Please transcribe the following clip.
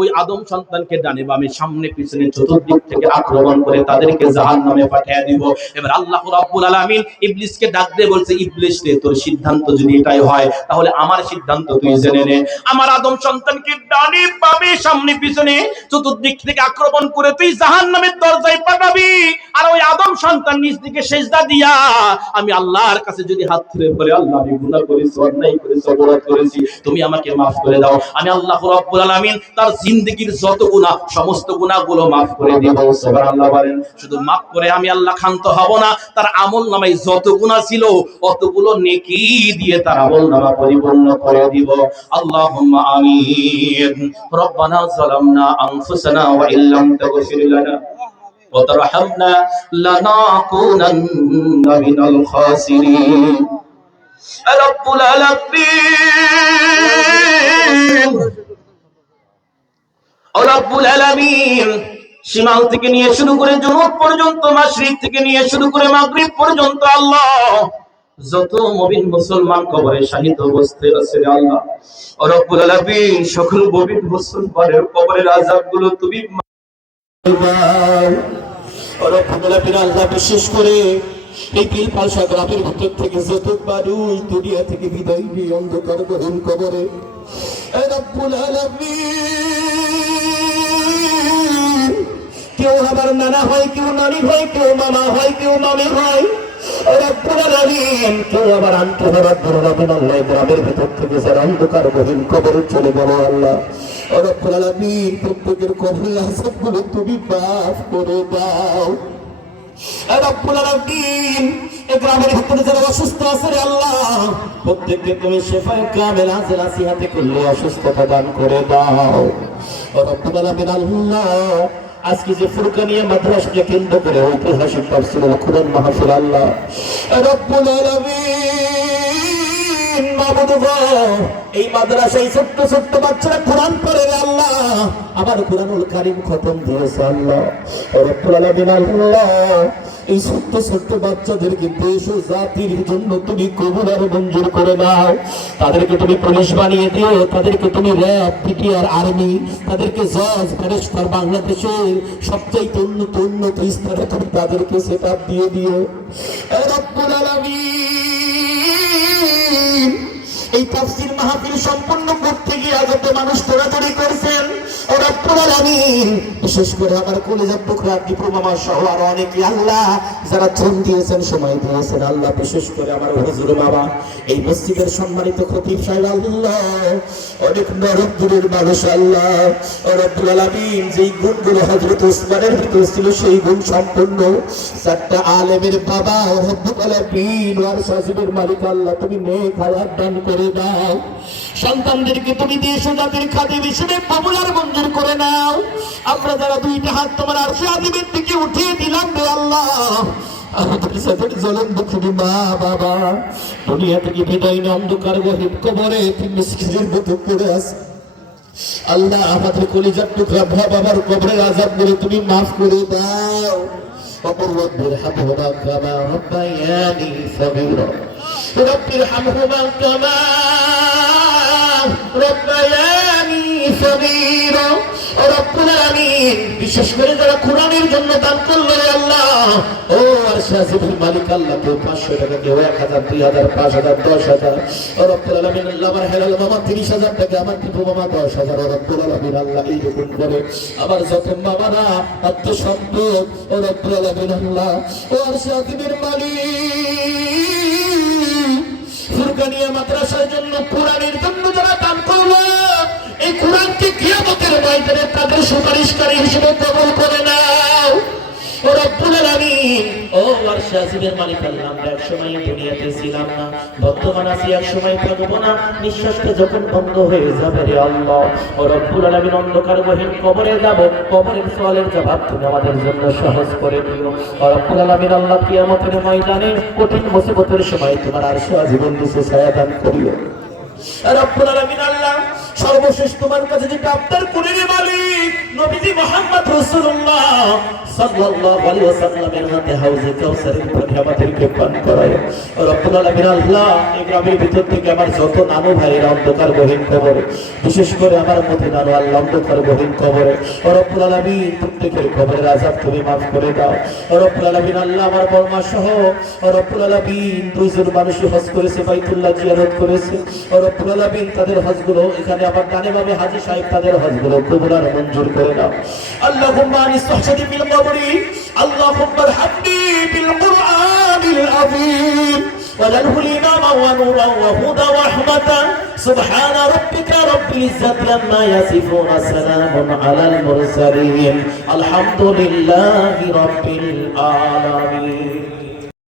ওই আদম সন্তানকে ডানে বামে সামনে পিছনে চতুর্দিক থেকে আক্রমণ করে তাদেরকে জাহান্নামে পাঠিয়ে দিব। এবার আল্লাহ রাব্বুল আলামিন ইবলিসকে ডাক দিয়ে বলছে, ইবলিস রে, তোর সিদ্ধান্ত যদি এটাই হয় তাহলে আমার সিদ্ধান্ত তুই জেনে নে। আমার আদম সন্তানকে ডানে বামে সামনে পিছনে চতুর্দিক থেকে আক্রমণ করে তুই জাহান্নামের দরজায় পাঠাবি। আর ওই আদম সন্তান নিজ দিকে সেজদা দিয়া আমি আল্লাহর কাছে যদি হাত তুলে বলে, আল্লাহ আমি গুনাহ করেছি, অন্যায় করেছি, অপরাধ করেছি, তুমি আমাকে maaf করে দাও, আমি আল্লাহ রাব্বুল আলামিন তার জিন্দেগীর যত গুনাহ সমস্ত গুনাহগুলো maaf করে দেব। সুবহানাল্লাহ বলেন। শুধু maaf করে আমি আল্লাহ ক্ষান্ত হব না, তার আমলনামায় যত গুনাহ ছিল অতগুলো নেকি দিয়ে তার আমলনামা পরিপূর্ণ করে দিব। আল্লাহুম্মা আমিন। রব্বানা যালামনা আনফুসানা ওয়া ইল্লাম তাগফির লানা وترحمنا لنكونن من الخاسرين رب العالمين رب العالمين শিমাল থেকে নিয়ে শুরু করে জুনুব পর্যন্ত, মাশরিক থেকে নিয়ে শুরু করে মাগরিব পর্যন্ত আল্লাহ যত মুমিন মুসলমান কবরে শাহিদ অবস্থায় আছে আল্লাহ রব্বুল আলামিন, সকল মুমিন মুসলমানের কবরের আযাবগুলো তুমি আল্লাহ বিশেষ করে এই পিলপালসা গ্রামের ভিতর থেকে যত মানুষ দুনিয়া থেকে বিদায় নিয়ে অন্ধকার গহীন কবরে, রব্বুল আলামিন, কেউ আমার নানা হয়, কেউ নানি হয়, কেউ মামা হয়, কেউ মামি হয়, রব্বুল আলামিন, কেউ আমার আন্টি হয়, রব্বুল আলামিন, আল্লাহ গ্রামের ভিতর থেকে যারা অন্ধকার গহীন কবরে চলে গেল আল্লাহ রব্বুল আলামিন, প্রত্যেকের কবরের আযাবগুলো তুমি মাফ করে দাও। রব্বুল আলামিন, এই গ্রামের ভিতরে যারা অসুস্থ আছে রে আল্লাহ, প্রত্যেককে তুমি শিফায়ে কামিল আজিলা সিহাতে কুল্লি অসুস্থতা দান করে দাও। রব্বুল আলামিন, আল্লাহ আজকে যে ফুরকানিয়া মাদ্রাসাকে কেন্দ্র করে ঐতিহাসিক তাফসীরুল কুরআন মাহফিল আল্লাহ রব্বুল আলামিন, মাবুদ গো, এই মাদ্রাসায় ছোট্ট ছোট্ট বাচ্চারা কোরআন পড়ে আল্লাহ, আবার কোরআনুল কারীম খতম দিয়েছে আল্লাহ রব্বুল আলামিন, আল্লাহ এই ছোট্ট ছোট্ট বাচ্চাদেরকে দেশ ও জাতির জন্য তুমি কবুল আর মঞ্জুর করে নাও। তাদেরকে তুমি পুলিশ বানিয়ে দিও, তাদেরকে তুমি র্যাব, পিটিআর, আর্মি, তাদেরকে জজ, ব্যারিস্টার, বাংলাদেশের সবচেয়ে উন্নত স্তরে তুমি তাদেরকে সেটআপ দিয়ে দিও রব্বুল আলামিন। এই তাফসীর মাহফিল সম্পূর্ণ করতে গিয়ে যত মানুষ দৌড়াদৌড়ি করেছেন রব্বুল আলামিন, বিশেষ করে আমার কলিজার টুকরা দীপু মামা সহ আর অনেকে আল্লাহ যারা শ্রম দিয়েছেন, সময় দিয়েছেন আল্লাহ, বিশেষ করে আমার হুজুর বাবা, এই মসজিদের সম্মানিত খতিব সাহেব আল্লাহ, অনেক নরম দূরের মানুষ আল্লাহ রব্বুল আলামিন, যেই গুণগুলো হযরত ওসমানের ভিতর ছিল সেই গুণ সম্পন্ন চারটা আলেমের বাবা রব্বুল আলামিন, ওয়ার সাজিবের মালিক আল্লাহ, তুমি নেক হায়াত দান করে দাও। সন্তানদেরকে তুমি দেশ ও জাতির খাদেম হিসেবে কবুল আর মঞ্জুর করে নাও। আমরা যারা দুইটা হাত তোমার আরশে আজিমের দিকে উঠিয়ে দিলাম রে আল্লাহ, আমাদের সাথে জলেন দুঃখী মা বাবা দুনিয়া থেকে বিদায় নিয়ে অন্ধকার গহীন কবরে মিসকিনের মতো পড়ে আছে আল্লাহ, আমাদের কলিজার টুকরা বাবার কবরের আযাবগুলো তুমি মাফ করে দাও। وقل رب ارحمهما كما ربياني صغيرا رب ارحمهما كما ربياني صغيرا রব্বুল আলামিন, বিশেষ করে যারা কোরআনের জন্য দান করলো আল্লাহ, ও আরশে আজিমের মালিক আল্লাহ, কেউ 500 টাকা, কেউ 1000, 2000, 5000, 10000, রব্বুল আলামিন, আল্লাহ আমার হেলাল মামা 30000 টাকা, আমার দীপু মামা 10000, রব্বুল আলামিন, আল্লাহ এইরকম করে আমার যত মামারা আত্ম সম্পদ রব্বুল আলামিন, আল্লাহ ও আরশে আজিমের মালিক, ফুরকানিয়া মাদ্রাসার জন্য কোরআনের জন্য যারা দান করলো, এই কোরআনকে কিয়ামতের ময়দানে তাদের সুপারিশকারী হিসেবে কবুল করে নাও রব্বুল আলামিন। ও আরশে আজিমের মালিক আল্লাহ, আমরা এক সময় দুনিয়াতে ছিলাম না, বর্তমান আছি, এক সময় থাকবো না, নিঃশ্বাসটা যখন বন্ধ হয়ে যাবে রে আল্লাহ ও রব্বুল আলামিন, অন্ধকার গহীন কবরে যাব, কবরের সওয়ালের জবাব তুমি আমাদের জন্য সহজ করে দিও ও রব্বুল আলামিন, আল্লাহ কিয়ামতের ময়দানে কঠিন মুসিবতের সময় তোমার আরশে আজিমের নিচে ছায়া দান করিও রব্বুল আলামিন। আল্লাহ সর্বশেষ তোমার কাছে যেটা আবদার করে রে মালিক, নবীজি মুহাম্মদ রাসূলুল্লাহ সাল্লাল্লাহু আলাইহি ওয়াসাল্লামের হাতে হাউজে কাউসারের পানি আমাদেরকে পান করায়। রব্বুল আলামিন আল্লাহ, এই গ্রামের ভিতর থেকে আমার যত নানু ভাইয়েরা অন্ধকার গহীন কবরে, বিশেষ করে আমার মতি নানু আল্লাহ অন্ধকার গহীন কবরে, রব্বুল আলামিন প্রত্যেকের কবরের আযাব তুমি মাফ করে দাও। রব্বুল আলামিন আল্লাহ, আমার বর্মা সহ রব্বুল আলামিন দুইজন মানুষ হজ করেছে, বাইতুল্লাহ জিয়ারত করেছে। রব্বুল আলামিন তাদের হজগুলো এখানে আবার ডানে বামে হাজী সাহেব তাদের হজগুলো কবুল আর মঞ্জুর করে দাও। আল্লাহুম্মা আনিসহদি বিল কবরি, আল্লাহুম্মা রহমনি বিল কুরআনিল আযীম ওয়াজআলহু ইমামা ওয়া নূরান ওয়া হুদা ওয়া রাহমাতান। সুবহানা রাব্বিকা রাব্বিল ইজ্জাতি আম্মা ইয়াসিফুন, সালামুন আলাল মুরসালিন, আলহামদুলিল্লাহি রাব্বিল আলামিন।